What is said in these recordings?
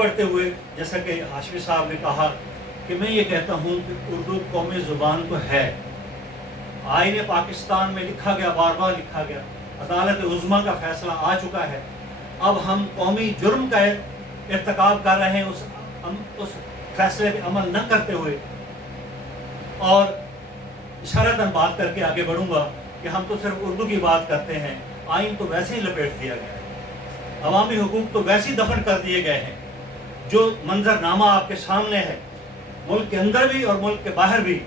بڑھتے ہوئے جیسا کہ ہاشمی صاحب نے کہا کہ میں یہ کہتا ہوں کہ اردو قومی زبان تو ہے، آئین پاکستان میں لکھا گیا، بار بار لکھا گیا، عدالت عظمیٰ کا فیصلہ آ چکا ہے، اب ہم قومی جرم کا ارتکاب کر رہے ہیں اس فیصلے پہ عمل نہ کرتے ہوئے۔ اور اشارتاً بات کر کے آگے بڑھوں گا کہ ہم تو صرف اردو کی بات کرتے ہیں، آئین تو ویسے ہی لپیٹ دیا گیا ہے، عوامی حقوق تو ویسے ہی دفن کر دیے گئے ہیں۔ جو منظر نامہ آپ کے سامنے ہے، ملک کے اندر بھی اور ملک کے باہر بھی،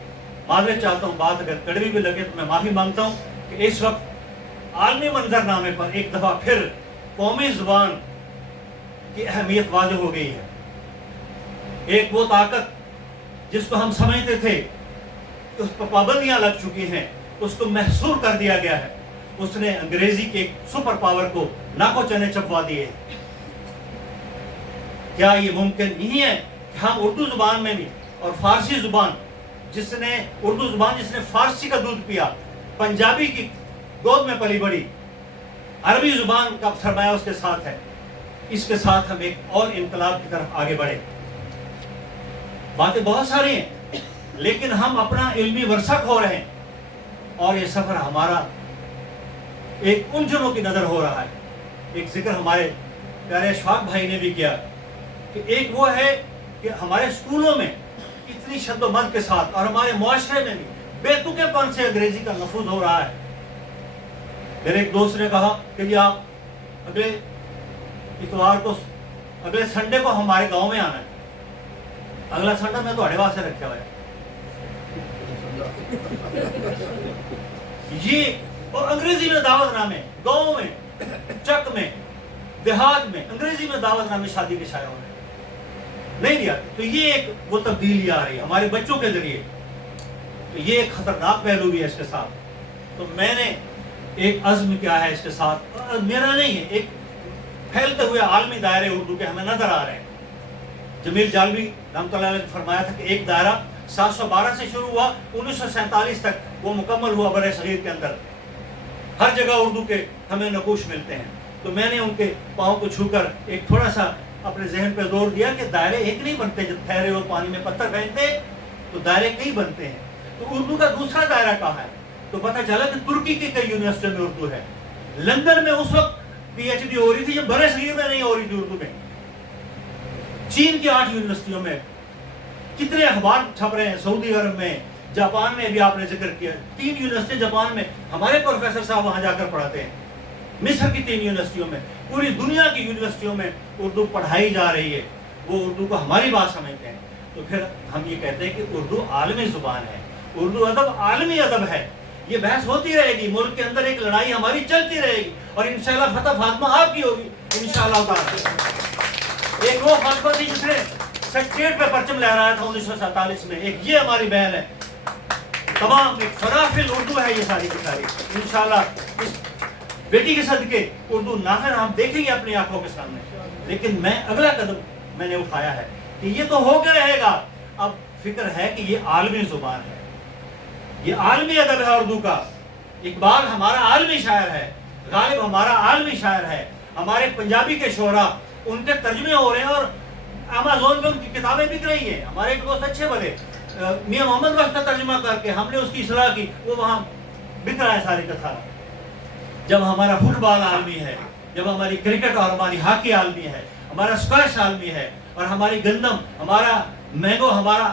معذرت چاہتا ہوں، بات اگر کڑوی بھی لگے تو میں معافی مانگتا ہوں کہ اس وقت عالمی منظر نامے پر ایک دفعہ پھر قومی زبان کی اہمیت واضح ہو گئی ہے۔ ایک وہ طاقت جس کو ہم سمجھتے تھے اس پر پابندیاں لگ چکی ہیں، اس کو محصور کر دیا گیا ہے، اس نے انگریزی کے ایک سپر پاور کو ناکو چنے چپوا دیے۔ کیا یہ ممکن نہیں ہے کہ ہم اردو زبان میں بھی، اور فارسی زبان جس نے فارسی کا دودھ پیا، پنجابی کی گود میں پلی بڑی، عربی زبان کا سرمایہ اس کے ساتھ ہے، اس کے ساتھ ہم ایک اور انقلاب کی طرف آگے بڑھے۔ باتیں بہت ساری ہیں لیکن ہم اپنا علمی ورثہ کھو رہے ہیں، اور یہ سفر ہمارا ایک الجھنوں کی نظر ہو رہا ہے۔ ایک ذکر ہمارے پیارے اشفاق بھائی نے بھی کیا کہ ایک وہ ہے کہ ہمارے اسکولوں میں اتنی شد و مد کے ساتھ اور ہمارے معاشرے میں بھی بے تکے پن سے انگریزی کا نفوذ ہو رہا ہے۔ میرے ایک دوست نے کہا کہ جی آپ اگلے اتوار کو، اگلے سنڈے کو ہمارے گاؤں میں آنا ہے۔ اگلا سنڈے میں تو اڑے سے رکھا ہوا ہے یہ، اور انگریزی میں دعوت نامے، گاؤں میں، چک میں، دیہات میں انگریزی میں دعوت نامے شادی کے شائع ہو رہے ہیں، نہیں دیا۔ تو یہ ایک وہ تبدیلی آ رہی ہے ہمارے بچوں کے ذریعے، تو یہ ایک خطرناک پہلو بھی ہے اس کے ساتھ۔ تو میں نے ایک عزم کیا ہے اس کے ساتھ، میرا نہیں ہے، ایک پھیلتے ہوئے عالمی دائرے اردو کے ہمیں نظر آ رہے ہیں۔ جمیل جالوی رحمۃ اللہ علیہ نے فرمایا تھا کہ ایک دائرہ 712 سے شروع ہوا، 1947 تک وہ مکمل ہوا برِ صغیر کے اندر، ہر جگہ اردو کے ہمیں نقوش ملتے ہیں۔ تو میں نے ان کے پاؤں کو چھو کر ایک تھوڑا سا اپنے ذہن پہ زور دیا کہ دائرے ایک نہیں بنتے، جب ٹھہرے ہو پانی میں پتھر پھینکتے تو دائرے کئی بنتے ہیں۔ تو اردو کا دوسرا دائرہ کہاں ہے؟ تو پتہ چلا کہ ترکی کی کئی یونیورسٹیوں میں اردو ہے، لندن میں اس وقت پی ایچ ڈی ہو رہی تھی جب برِ صغیر میں نہیں ہو رہی تھی اردو میں، چین کی 8 یونیورسٹیوں میں، کتنے اخبار چھپ رہے ہیں، سعودی عرب میں، جاپان میں بھی آپ نے ذکر کیا، 3 یونیورسٹی جاپان میں، ہمارے پروفیسر صاحب وہاں جا کر پڑھاتے ہیں، مصر کی 3 یونیورسٹیوں میں، پوری دنیا کی یونیورسٹیوں میں اردو پڑھائی جا رہی ہے، وہ اردو کو ہماری بات سمجھتے ہیں۔ تو پھر ہم یہ کہتے ہیں کہ اردو عالمی زبان ہے، اردو ادب عالمی ادب ہے۔ یہ بحث ہوتی رہے گی، ملک کے اندر ایک لڑائی ہماری چلتی رہے گی، اور انشاءاللہ فتح فاطمہ آپ کی ہوگی انشاءاللہ تعالی۔ ایک وہ فاطمہ تھی جس نے سیکریٹریٹ پہ پرچم لہرایا تھا 1947 میں، ایک یہ ہماری بہن ہے، تمام ایک فرافل اردو ہے یہ ساری کی ساری۔ انشاءاللہ اس بیٹی کے صدقے اردو نافذ ہم دیکھیں گے اپنی آنکھوں کے سامنے۔ لیکن میں اگلا قدم میں نے اٹھایا ہے کہ یہ تو ہو کے رہے گا، اب فکر ہے کہ یہ عالمی زبان ہے، یہ عالمی ادب ہے اردو کا۔ اقبال ہمارا عالمی شاعر ہے، غالب ہمارا عالمی شاعر ہے، ہمارے پنجابی کے شعراء ان کے ترجمے ہو رہے ہیں، اور امازون پہ ان کی کتابیں بک رہی ہیں۔ ہمارے ایک دوست اچھے بھلے میاں محمد بخش کا ترجمہ کر کے ہم نے اس کی اصلاح کی، وہ وہاں بک رہا ہے ساری کا سارا۔ جب ہمارا فٹ بال عالمی ہے، جب ہماری کرکٹ اور ہماری ہاکی عالمی ہے، ہمارا اسکواش عالمی ہے، اور ہماری گندم، ہمارا مینگو، ہمارا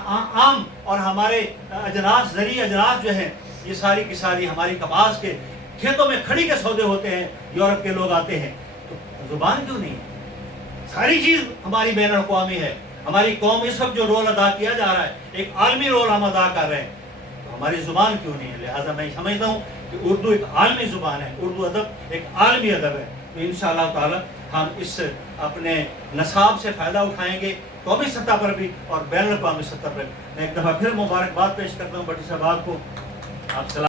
آم، اور ہمارے اجناس، زرعی اجناس جو ہیں، یہ ساری کی ساری ہماری کپاس کے کھیتوں میں کھڑی کے سودے ہوتے ہیں، یورپ کے لوگ آتے ہیں، تو زبان کیوں نہیں ہے؟ ساری چیز ہماری بین الاقوامی ہے۔ ہماری قوم اس وقت جو رول ادا کیا جا رہا ہے، ایک عالمی رول ہم ادا کر رہے ہیں، تو ہماری زبان کیوں نہیں ہے؟ لہٰذا میں سمجھتا ہوں کہ اردو ایک عالمی زبان ہے، اردو ادب ایک عالمی ادب ہے۔ تو انشاءاللہ تعالی ہم اس اپنے نصاب سے فائدہ اٹھائیں گے، قومی سطح پر بھی اور بین الاقوامی سطح پر۔ میں ایک دفعہ پھر مبارکباد پیش کرتا ہوں بٹی صاحب آپ کو، آپ سلام۔